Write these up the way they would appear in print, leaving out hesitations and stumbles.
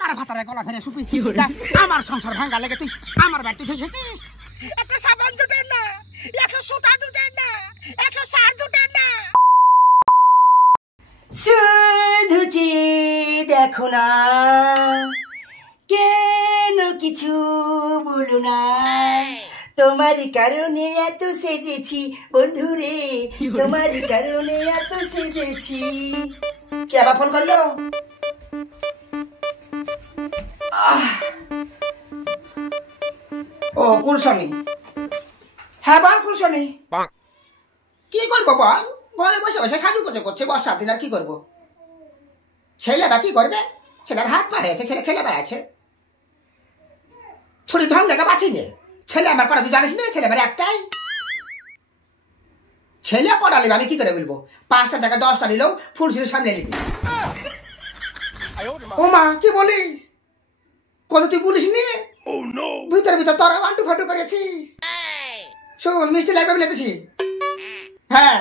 আমার ভাতারে গলা ধরে সুপি আমার সংসার ভাঙা লেগে তুই আমার বাড়িতে এসেছিস একটা সাবান জুটেন না 100 সুতা জুটেন না 160 জুটেন না শুধু দেখো না কেন কিছু বলো না তোমারই কারণে এত সেজেছি বন্ধুরে তোমারই কারণে এত সেজেছি কে আবার ফোন করলো ও কুলসনি হ্যাঁ বল কুলসনি কি করবো বল ঘরে বসে বসে সাজুগুজু করছে বর্ষার দিন আর কি করবো ছেলে বা কি করবে ছেলের হাত পা হয়েছে ছেলে খেলে বেড়াচ্ছে ছুরি ঢং দেখা বাঁচি নে ছেলে আমার করা তুই জানিস না ছেলে আমার একটাই ছেলে কটা নেবে আমি কি করে বলবো 5টা জায়গায় 10টা নিলেও ফুলসির সামনে নিবি ও মা কি বলিস কত তুই বলিস নি ভিতর ভিতর তোরা আন্টু ফাটু করেছিস শোন মিষ্টি লাগবে বলেছি হ্যাঁ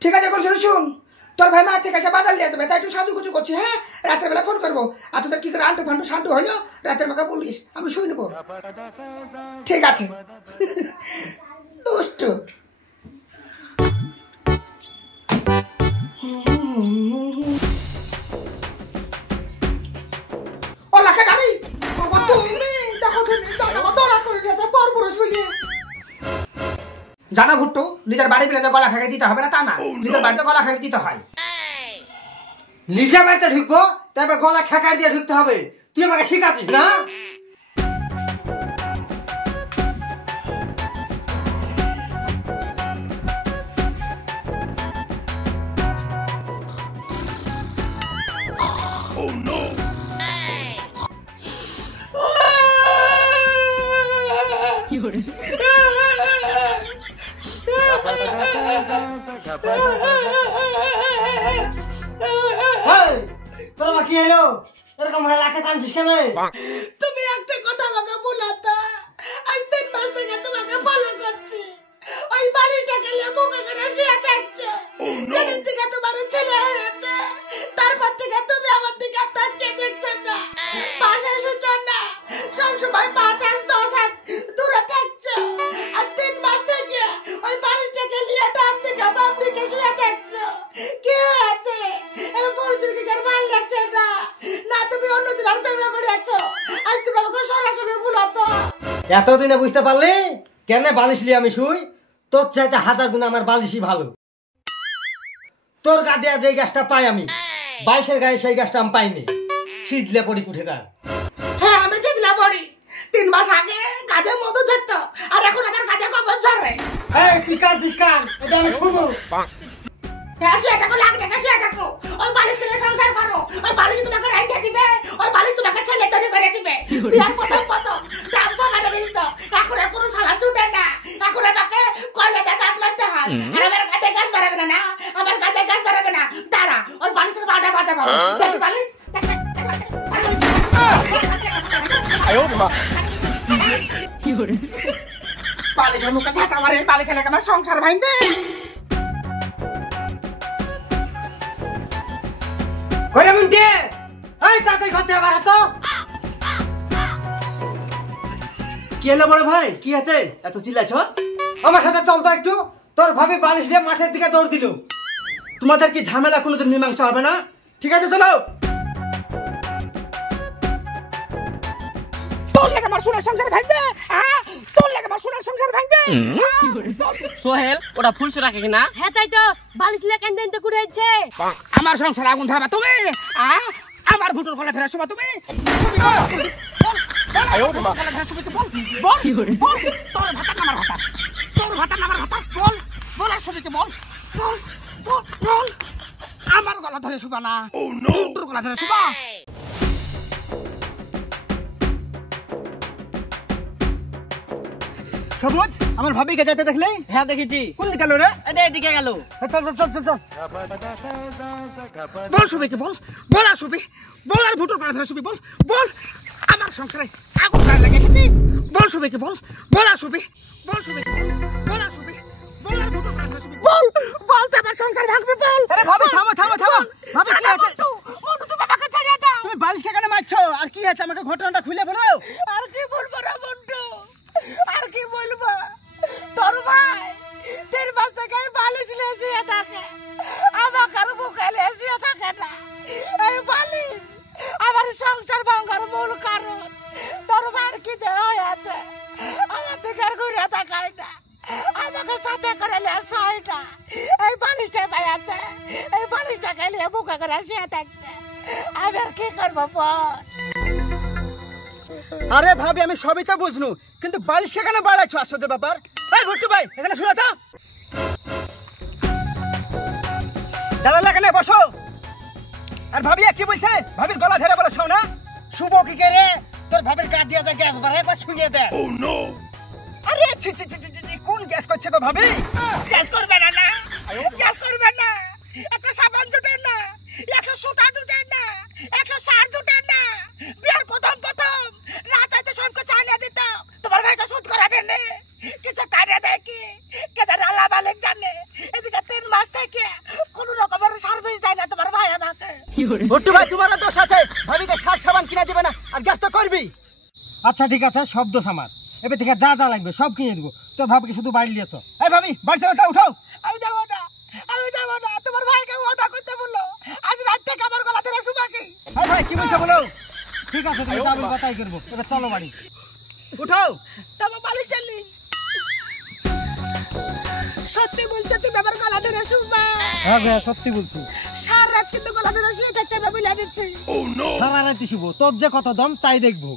ঠিক আছে শোন শুন তোর ভাই মার থেকে এসে বাজার নিয়ে যাবে তাই একটু সাজুগুজু করছি হ্যাঁ রাতের বেলা ফোন করবো আর তোদের কি করে আন্টু ফান্টু শান্টু হইলো রাতের বেলা বলিস আমি শুই নেবো ঠিক আছে দুষ্টু ও লাখে গাড়ি জানা ভুট্টো নিজের বাড়ি বেলা গলা খাইয়ে দিতে হবে না তা না নিজের বাড়িতে গলা খাইয়ে দিতে হয় নিজের বাড়িতে ঢুকবো তারপর গলা খেকার দিয়ে ঢুকতে হবে তুই আমাকে শিখাচ্ছিস না তোরা কি এলো এরকম হয়ে লাখে কাঁদছিস কেন তুমি একটা কথা আমাকে বলাতা আজ 3 মাস থেকে তোমাকে ফলো করছি ওই বাড়িটা গেলে মুখে করে শুয়ে থাকছো যেদিন থেকে তোমার ছেলে হয়েছে তারপর থেকে তুমি আমার দিকে তাকিয়ে দেখছো না পাশে শুছো না সবসময় 5 হাত 10 হাত দূরে থাকছো আর 3 মাস থেকে ওই বাড়িটাকে নিয়ে ডান দিকে বাম দিকে শুয়ে থাকছো কি হয়েছে এই বলছিস কি ভালো লাগছে না না তুমি অন্য দিনের প্রেমে পড়েছো আজ তুমি আমাকে সরাসরি বলতো এতদিনে বুঝতে পারলি কেন বালিশ লি আমি শুই তোর চাইতে 1000 গুণ আমার বালিশই ভালো তোর গা দেয়া যে গাছটা পাই আমি 22-এর গায়ে সেই গাছটা আমি পাইনি ছিটলে পড়ি কুঠে গান হ্যাঁ আমি ছিটলে পড়ি 3 মাস আগে গাছে মধু ঝরত আর এখন আমার গাছে গোবর ঝরে এই তুই কাঁদছিস কান এটা আমি শুনবো শুয়ে থাকো লাখ টাকা শুয়ে থাকো ওই বালিশ খেলে সংসার করো ওই বালিশ তোমাকে রাইতে দিবে ওই বালিশ তোমাকে ছেলে তৈরি করে দিবে বিয়ার প্রথম দাম সমানে দিত এখন আর কোনো সামান টুটে না এখন আমাকে কলেজে দাঁত মারতে হয় আর আমার গাতে গাছ বাড়াবে না আমার গাতে গাছ বাড়াবে না তারা ওই বালিশের বাটা বাজা পাবো দেখ বালিশ বালিশের মুখে ঝাঁটা মারে বালিশের লেগে আমার সংসার ভাঙবে করে মুন্টে এই তাড়াতাড়ি ঘর থেকে বার হতো কি হলো বড় ভাই কি আছে এত চিল্লাছো আমার সাথে চল তো একটু তোর ভাবি বালিশ নিয়ে মাঠের দিকে দৌড় দিল তোমাদের কি ঝামেলা কোনোদিন মীমাংসা হবে না ঠিক আছে চলো তোর লাগে আমার সোনার সংসার ভাঙবে তোর লাগে আমার সোনার সংসার ভাঙবে সোহেল ওটা ফুলস রাখে কিনা হ্যাঁ তাই তো বালিশ লে কান দেন তো কুড়াইছে আমার সংসার আগুন ধরাবা তুমি আমার ভুটুর গলা ধরে শোভা তুমি আয়ো মা গলা ধরে শোভা বল বল তোর ভাতা আমার ভাতা তোর ভাতা আমার ভাতা বল বল আর শোভিকে বল বল বল বল আমার গলা ধরে শোভা না ভুটুর গলা ধরে শোভা সবুজ আমার ভাবিকে যেতে দেখলে হ্যাঁ দেখেছি কোন দিকে গেল রে এদিকে গেল চল চল চল চল বল সুবিকে বল বল আর সুবি বল আর ভুটুর গলা ধরে সুবি বল বল আমার সংসারে আগুন লাগে গেছিস বল সুবিকে বল বল আর সুবি বল সুবিকে বল আর সুবি বল আর ভুটুর গলা ধরে সুবি বল বল তো আমার সংসার ভাঙবে বল আরে ভাবি থামো থামো থামো ভাবি কি আছে মন্টু তুমি আমাকে ছাড়িয়ে দাও তুমি বালিশকে কেন মারছো? আর কি হয়েছে আমাকে ঘটনাটা খুলে বলো। আর কি বলবো রে বন্ধু, আর কি বলবো? তোর ভাই 3 মাস থেকে বালিশ নিয়ে শুয়ে থাকে, আমাকে আর বুকে নিয়ে শুয়ে থাকে না। এই বালিশ আমার সংসার ভাঙার মূল কারণ। তোর ভাইয়ের কি যে হয়েছে, আমার দিকে আর ঘুরে তাকায় না, আমাকে সাথে করে নিয়ে ছয়টা এই বালিশটা পাইয়াছে, এই বালিশটাকে নিয়ে বুকে করে শুয়ে থাকছে। আমি আর কি করবো বল? আরে ভাবি আমি সবই তো বুঝনু, কিন্তু বালিশকে কেন বাড়াইছো? আসলে ব্যাপার। এই ভুট্টু ভাই এখানে শুনে তো, দাঁড়ালে এখানে বসো। আর ভাবি কি বলছে? ভাবির গলা ধরে বলে শোনা। শুভ কি করে তোর ভাবির গা দিয়ে যা গ্যাস ভরে একবার শুনিয়ে দে। ও নো, আরে ছি ছি ছি ছি ছি, কোন গ্যাস করছে গো ভাবি? গ্যাস করবে না, না গ্যাস করবে না। 100 সাবান জুটেন না, 100 সুতা জুটেন না, 100 সার জুটেন না। বিয়ার প্রথম রাতাইতে সবকে চালিয়ে দিত, তোমার ভাইকে সুদ করা দেন কিছু কারিয়ে দেয় কি কে জানে, আল্লাহ মালিক জানে। এদিকে 3 মাস থেকে কোন রকমের সার্ভিস দেয় না তোমার ভাই আমাকে। ভুট্টু ভাই তোমারও দোষ আছে, ভাবিকে সার সাবান কিনে দিবে না আর গ্যাস তো করবি। আচ্ছা ঠিক আছে, সব দোষ আমার। এবার থেকে যা যা লাগবে সব কিনে দেবো। তোর ভাবিকে শুধু বাড়ি নিয়েছ। এই ভাবি বাড়ি চলে উঠাও। আমি যাবো না, আমি যাবো না। তোমার ভাইকে ওয়াদা করতে বললো, আজ রাত থেকে আমার গলা ধরে শুবাকি। এই ভাই কি বলছো বলো। ঠিক আছে, তুমি যাবে কথাই করবো। এবার চলো বাড়ি। উঠাও। তোমার বালিশটা নেই। সত্যি বলছো তুমি আমার গলা ধরে শুবা? হ্যাঁ ভাইয়া সত্যি বলছি। সারা রাত কিন্তু গলা ধরে শুয়ে থাকতে হবে বলে দিচ্ছি। সারা রাতে শুবো, তোর যে কত দম তাই দেখবো।